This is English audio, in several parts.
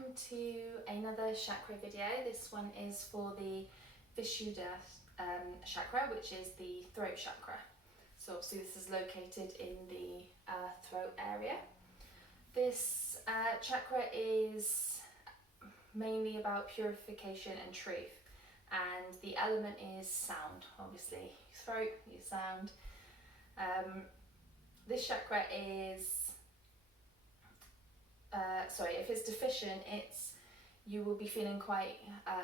welcome to another chakra video. This one is for the Vishuddha Chakra, which is the throat chakra. So obviously this is located in the throat area. This chakra is mainly about purification and truth, and the element is sound, obviously. Throat, your sound. This chakra is if it's deficient, you will be feeling quite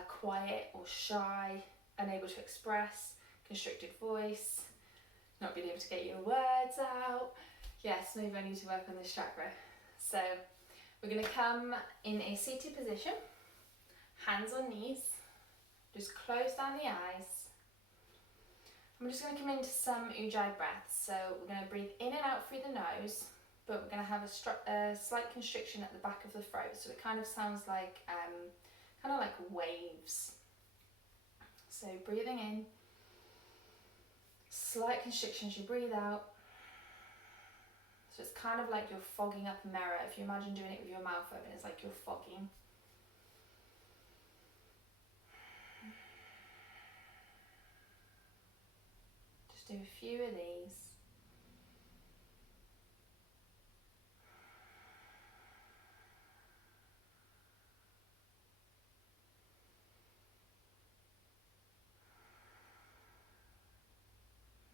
quiet or shy, unable to express, constricted voice, not being able to get your words out. Yes, maybe I need to work on this chakra. So we're going to come in a seated position, hands on knees, just close down the eyes. I'm just going to come into some ujjayi breaths. So we're going to breathe in and out through the nose, but we're going to have a slight constriction at the back of the throat, so it kind of sounds like waves. So breathing in, slight constriction as you breathe out. So it's kind of like you're fogging up a mirror. If you imagine doing it with your mouth open, it's like you're fogging. Just do a few of these.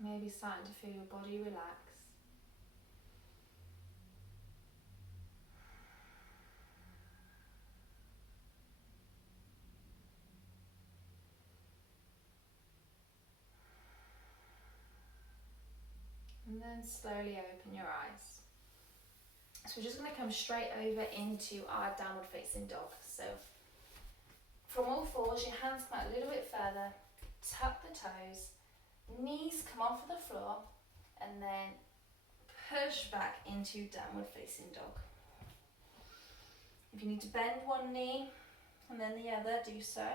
Maybe starting to feel your body relax. And then slowly open your eyes. So we're just going to come straight over into our downward facing dog. So from all fours, your hands come out a little bit further, tuck the toes, knees come off of the floor, and then push back into downward facing dog. If you need to bend one knee and then the other, do so.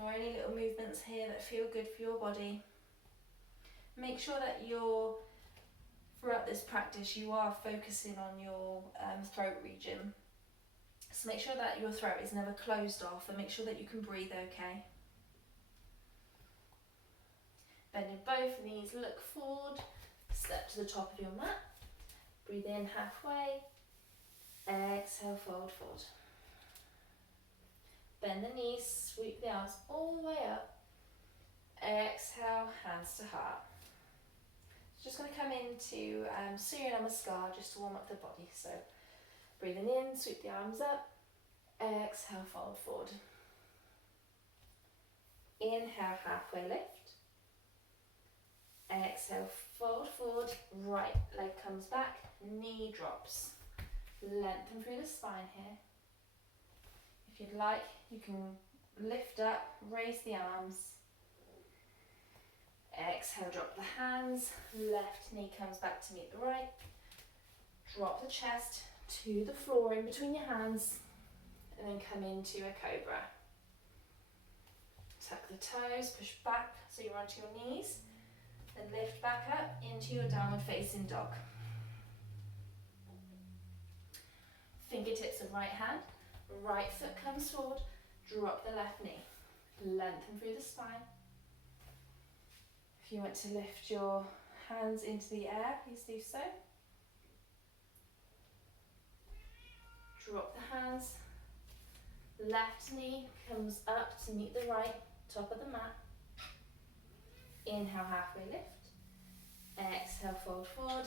Or any little movements here that feel good for your body. Make sure that throughout this practice, you are focusing on your throat region. So make sure that your throat is never closed off, and make sure that you can breathe okay. Bending both knees, look forward, step to the top of your mat. Breathe in halfway, exhale, fold forward. Bend the knees, sweep the arms all the way up. Exhale, hands to heart. Just going to come into Surya Namaskar just to warm up the body. So breathing in, sweep the arms up. Exhale, fold forward. Inhale, halfway lift. Exhale, fold forward. Right leg comes back, knee drops. Lengthen through the spine here. If you'd like, you can lift up, raise the arms. Exhale, drop the hands, left knee comes back to meet the right. Drop the chest to the floor in between your hands, and then come into a cobra. Tuck the toes, push back so you're onto your knees, then lift back up into your downward facing dog. Fingertips of right hand, right foot comes forward, drop the left knee. Lengthen through the spine. If you want to lift your hands into the air, please do so. Drop the hands. Left knee comes up to meet the right, top of the mat. Inhale, halfway lift. Exhale, fold forward.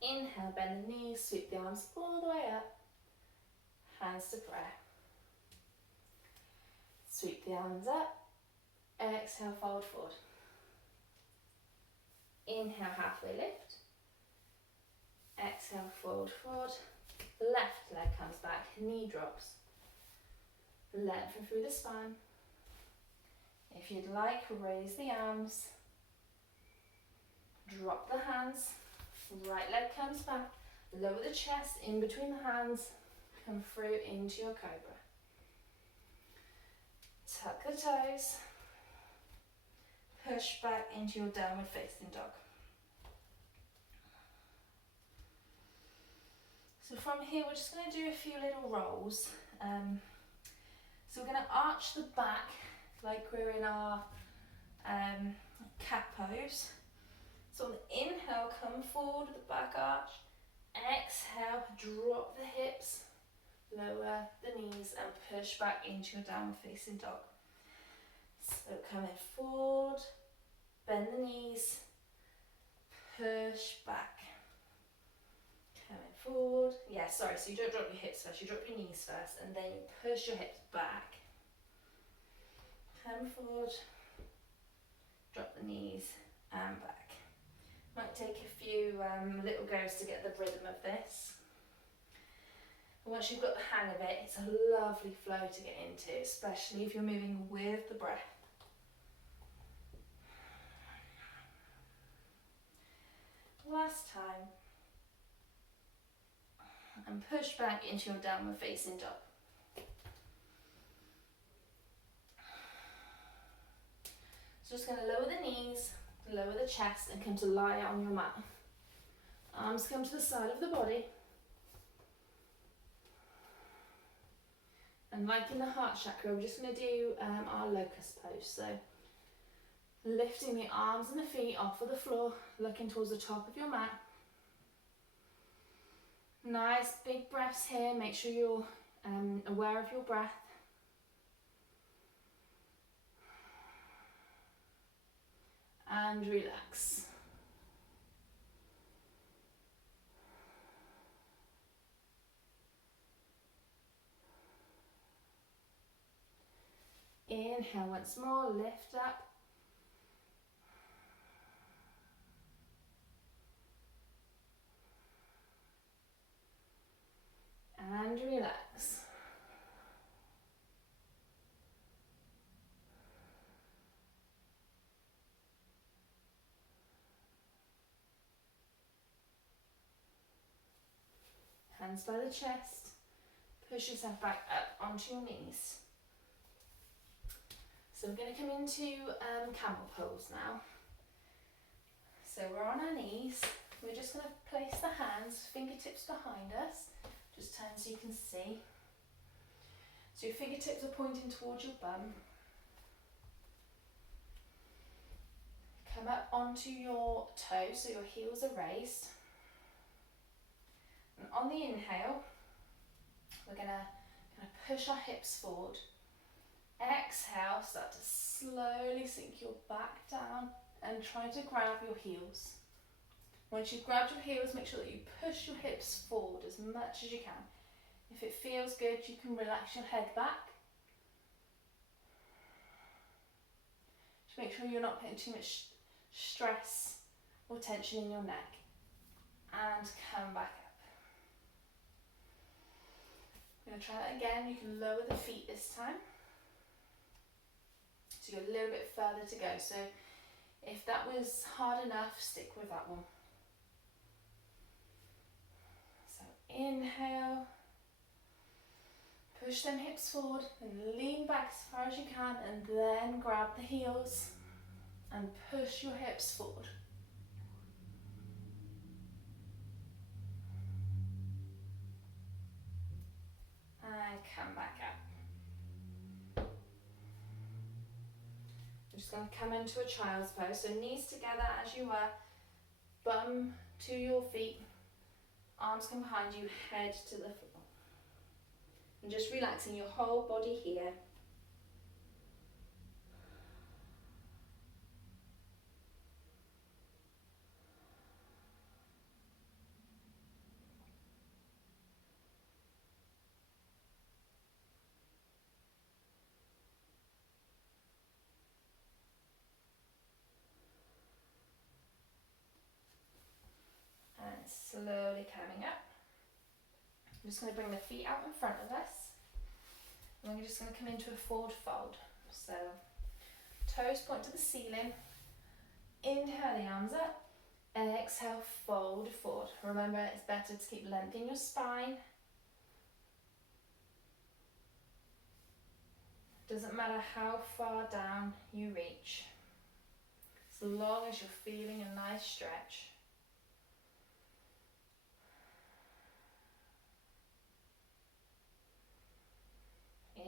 Inhale, bend the knees, sweep the arms all the way up. Hands to prayer. Sweep the arms up. Exhale, fold forward. Inhale, halfway lift. Exhale, fold forward. Left leg comes back, knee drops. Lengthen through the spine. If you'd like, raise the arms. Drop the hands. Right leg comes back. Lower the chest in between the hands. Come through into your cobra. Tuck the toes. Push back into your downward facing dog. So from here, we're just going to do a few little rolls, So we're going to arch the back like we're in our cat pose. So on the inhale, come forward with the back arch. Exhale, drop the hips, lower the knees and push back into your downward facing dog. So coming forward, bend the knees, push back. Coming forward. Yeah, sorry, so you don't drop your hips first, you drop your knees first and then you push your hips back. Come forward, drop the knees and back. Might take a few little goes to get the rhythm of this. But once you've got the hang of it, it's a lovely flow to get into, especially if you're moving with the breath. Last time. And push back into your downward facing dog. So just going to lower the knees, lower the chest and come to lie on your mat. Arms come to the side of the body. And like in the heart chakra, we're just going to do our locust pose. So lifting the arms and the feet off of the floor, looking towards the top of your mat. Nice big breaths here, make sure you're aware of your breath. And relax. Inhale once more, lift up. And relax. Hands by the chest. Push yourself back up onto your knees. So we're going to come into Camel Pose now. So we're on our knees. We're just going to place the hands, fingertips behind us. Just turn so you can see. So your fingertips are pointing towards your bum. Come up onto your toes, so your heels are raised. And on the inhale, we're going to push our hips forward. Exhale, start to slowly sink your back down and try to grab your heels. Once you've grabbed your heels, make sure that you push your hips forward as much as you can. If it feels good, you can relax your head back. Just make sure you're not putting too much stress or tension in your neck. And come back up. I'm going to try that again. You can lower the feet this time. So you've got a little bit further to go. So if that was hard enough, stick with that one. So inhale, push them hips forward and lean back as far as you can and then grab the heels and push your hips forward. And come back up. I'm just going to come into a child's pose. So knees together as you were, bum to your feet, arms come behind you, head to the floor. And just relaxing your whole body here. Slowly coming up. I'm just going to bring the feet out in front of us. And we're just going to come into a forward fold. So toes point to the ceiling. Inhale the arms up. Exhale, fold forward. Remember, it's better to keep length in your spine. Doesn't matter how far down you reach, as long as you're feeling a nice stretch.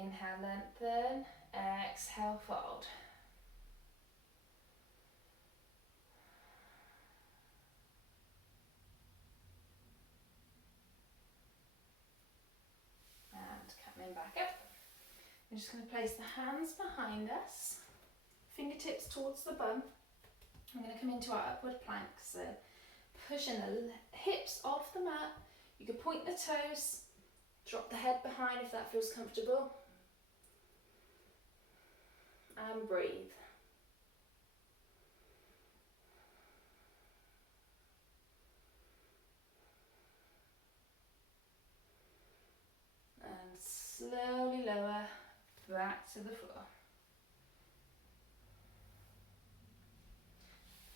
Inhale, lengthen. Exhale, fold. And coming back up. We're just going to place the hands behind us, fingertips towards the bum. I'm going to come into our upward plank, so pushing the hips off the mat. You can point the toes, drop the head behind if that feels comfortable, and breathe. And slowly lower back to the floor.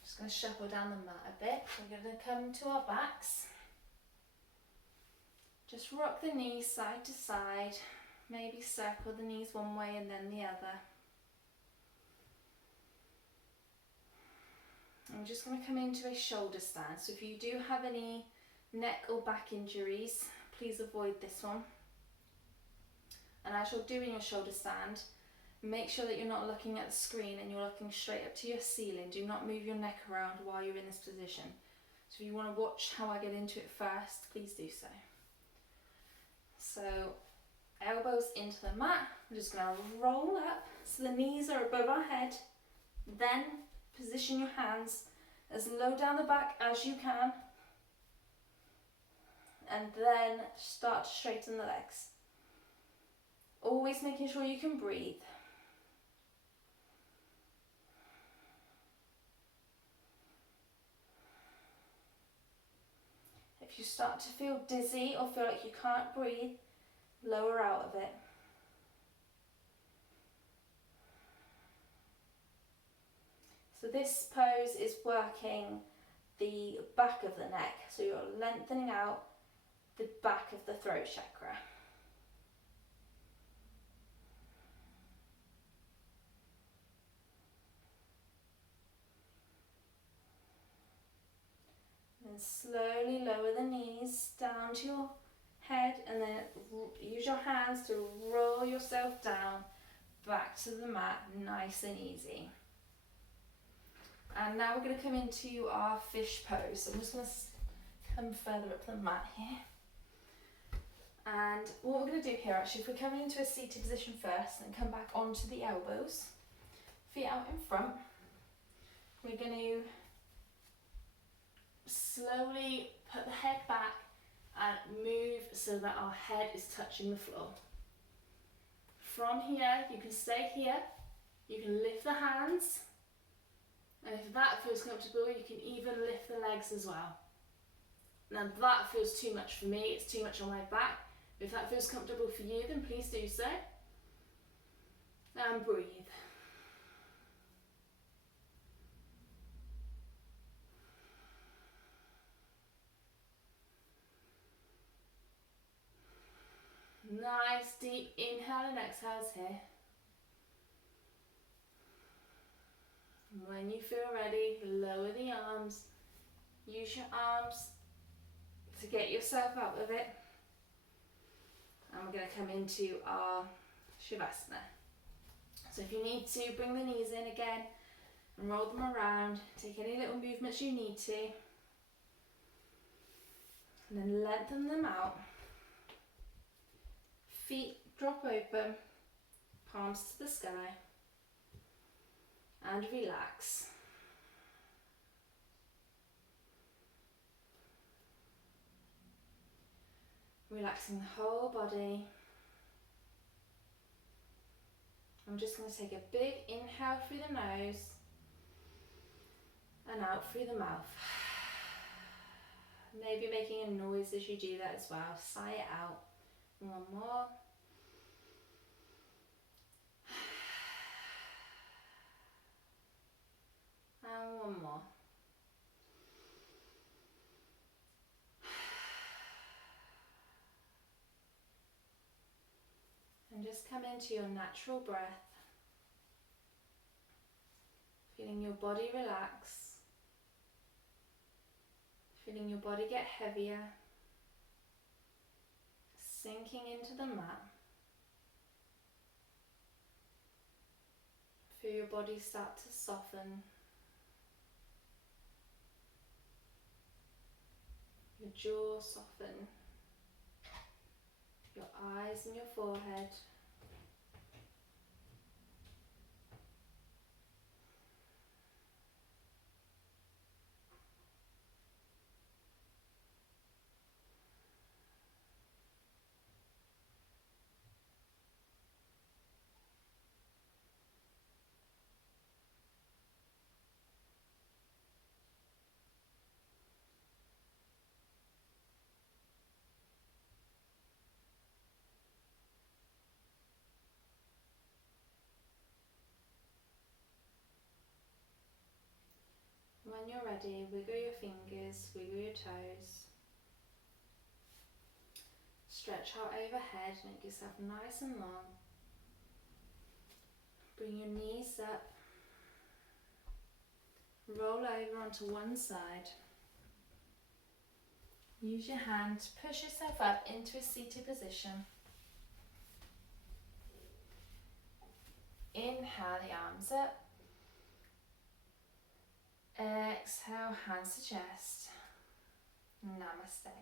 Just going to shuffle down the mat a bit. We're going to come to our backs. Just rock the knees side to side. Maybe circle the knees one way and then the other. And we're just going to come into a shoulder stand. So if you do have any neck or back injuries, please avoid this one. And as you're doing your shoulder stand, make sure that you're not looking at the screen and you're looking straight up to your ceiling. Do not move your neck around while you're in this position. So if you want to watch how I get into it first, please do so. So elbows into the mat. I'm just going to roll up so the knees are above our head. Then position your hands as low down the back as you can. And then start to straighten the legs. Always making sure you can breathe. If you start to feel dizzy or feel like you can't breathe, lower out of it. So this pose is working the back of the neck, so you're lengthening out the back of the throat chakra. And slowly lower the knees down to your head, and then use your hands to roll yourself down back to the mat, nice and easy. And now we're going to come into our fish pose. So I'm just going to come further up the mat here. And what we're going to do here, actually, if we're coming into a seated position first and come back onto the elbows, feet out in front, we're going to slowly put the head back and move so that our head is touching the floor. From here, you can stay here, you can lift the hands, and if that feels comfortable, you can even lift the legs as well. Now that feels too much for me, it's too much on my back. If that feels comfortable for you, then please do so. And breathe. Nice deep inhale and exhales here. When you feel ready, lower the arms. Use your arms to get yourself out of it. And we're going to come into our Shavasana. So if you need to, bring the knees in again and roll them around. Take any little movements you need to. And then lengthen them out. Feet drop open, palms to the sky, and relax. Relaxing the whole body. I'm just going to take a big inhale through the nose and out through the mouth. Maybe making a noise as you do that as well. Sigh it out. One more. And one more. And just come into your natural breath. Feeling your body relax. Feeling your body get heavier. Sinking into the mat. Feel your body start to soften. Your jaw soften. Your eyes and your forehead. When you're ready, wiggle your fingers, wiggle your toes. Stretch out overhead, make yourself nice and long. Bring your knees up. Roll over onto one side. Use your hand to push yourself up into a seated position. Inhale the arms up. Exhale, hands to chest. Namaste.